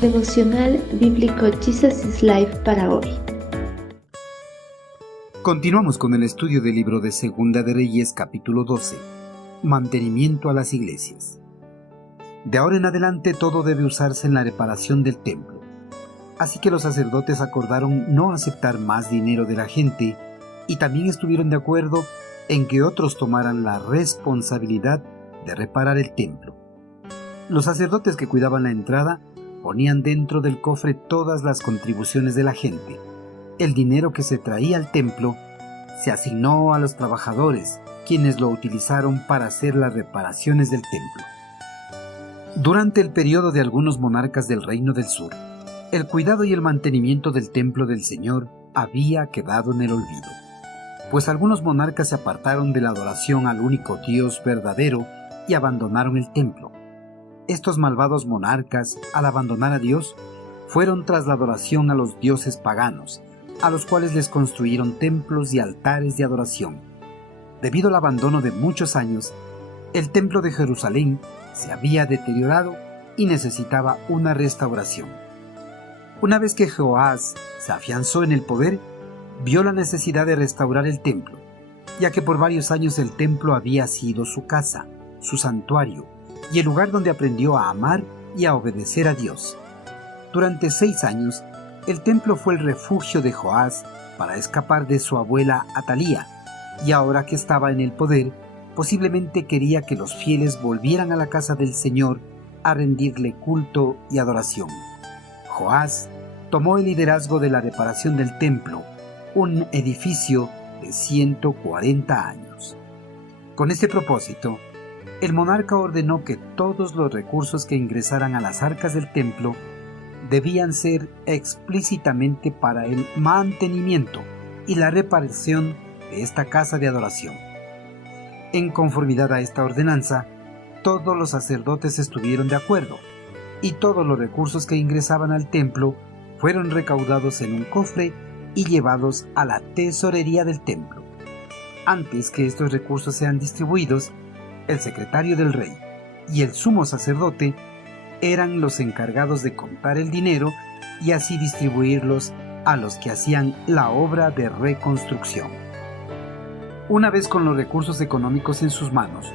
Devocional Bíblico Jesus is Life para hoy. Continuamos con el estudio del libro de Segunda de Reyes, capítulo 12. Mantenimiento a las iglesias. De ahora en adelante todo debe usarse en la reparación del templo. Así que los sacerdotes acordaron no aceptar más dinero de la gente y también estuvieron de acuerdo en que otros tomaran la responsabilidad de reparar el templo. Los sacerdotes que cuidaban la entrada ponían dentro del cofre todas las contribuciones de la gente. El dinero que se traía al templo se asignó a los trabajadores, quienes lo utilizaron para hacer las reparaciones del templo. Durante el periodo de algunos monarcas del Reino del Sur, el cuidado y el mantenimiento del templo del Señor había quedado en el olvido, pues algunos monarcas se apartaron de la adoración al único Dios verdadero y abandonaron el templo. Estos malvados monarcas, al abandonar a Dios, fueron tras la adoración a los dioses paganos, a los cuales les construyeron templos y altares de adoración. Debido al abandono de muchos años, el templo de Jerusalén se había deteriorado y necesitaba una restauración. Una vez que Joás se afianzó en el poder, vio la necesidad de restaurar el templo, ya que por varios años el templo había sido su casa, su santuario, y el lugar donde aprendió a amar y a obedecer a Dios. Durante 6 años, el templo fue el refugio de Joás para escapar de su abuela Atalía, y ahora que estaba en el poder, posiblemente quería que los fieles volvieran a la casa del Señor a rendirle culto y adoración. Joás tomó el liderazgo de la reparación del templo, un edificio de 140 años. Con este propósito, el monarca ordenó que todos los recursos que ingresaran a las arcas del templo debían ser explícitamente para el mantenimiento y la reparación de esta casa de adoración. En conformidad a esta ordenanza, todos los sacerdotes estuvieron de acuerdo, y todos los recursos que ingresaban al templo fueron recaudados en un cofre y llevados a la tesorería del templo. Antes que estos recursos sean distribuidos, el secretario del rey y el sumo sacerdote eran los encargados de contar el dinero y así distribuirlos a los que hacían la obra de reconstrucción. Una vez con los recursos económicos en sus manos,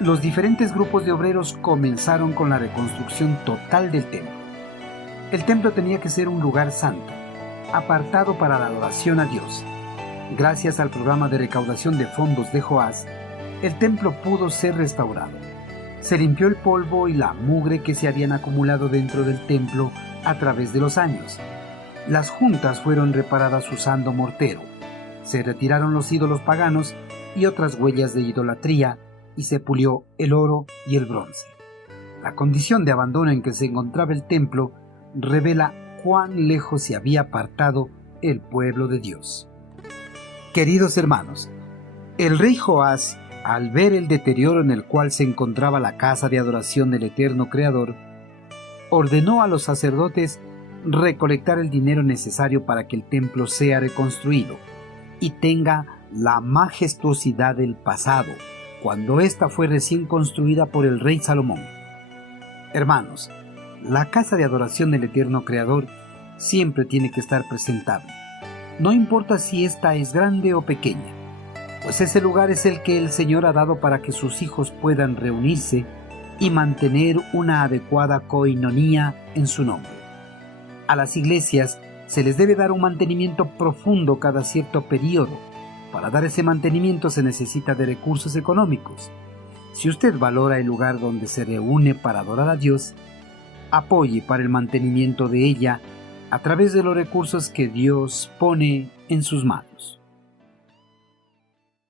los diferentes grupos de obreros comenzaron con la reconstrucción total del templo. El templo tenía que ser un lugar santo, apartado para la adoración a Dios. Gracias al programa de recaudación de fondos de Joás, el templo pudo ser restaurado. Se limpió el polvo y la mugre que se habían acumulado dentro del templo a través de los años. Las juntas fueron reparadas usando mortero. Se retiraron los ídolos paganos y otras huellas de idolatría y se pulió el oro y el bronce. La condición de abandono en que se encontraba el templo revela cuán lejos se había apartado el pueblo de Dios. Queridos hermanos, el rey Joás, al ver el deterioro en el cual se encontraba la casa de adoración del eterno Creador, ordenó a los sacerdotes recolectar el dinero necesario para que el templo sea reconstruido y tenga la majestuosidad del pasado, cuando ésta fue recién construida por el rey Salomón. Hermanos, la casa de adoración del eterno Creador siempre tiene que estar presentable. No importa si ésta es grande o pequeña, pues ese lugar es el que el Señor ha dado para que sus hijos puedan reunirse y mantener una adecuada coinonía en su nombre. A las iglesias se les debe dar un mantenimiento profundo cada cierto periodo. Para dar ese mantenimiento se necesita de recursos económicos. Si usted valora el lugar donde se reúne para adorar a Dios, apoye para el mantenimiento de ella a través de los recursos que Dios pone en sus manos.